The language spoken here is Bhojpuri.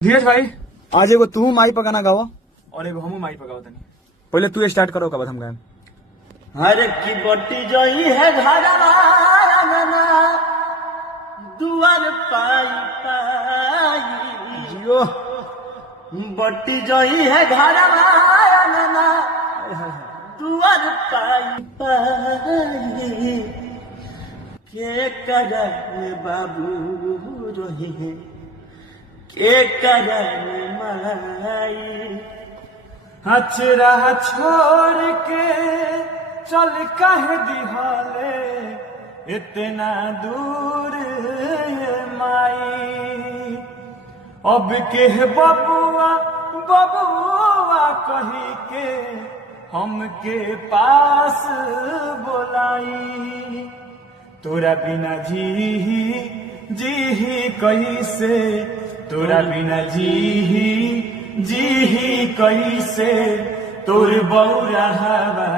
धीरज भाई, आज एगो तू माई पकाना गाओ और एगो हमू माई पकाओ तनी। पहले तू स्टार्ट करो, कब हम गाएं। हर की बटी जोई है घरवाना दुआर पाई पाई जियो बटी जोई है घरवाना दुआर पाई पाई के कर बाबू रोही है के कर माई हचरा छोड़ के चल कह दिहाले इतना दूर माई। अब के बबुआ बबुआ कही के हमके पास बोलाई। तोरा बिना जी कैसे, तोरा बिना जी कैसे, तोर बौरा हवा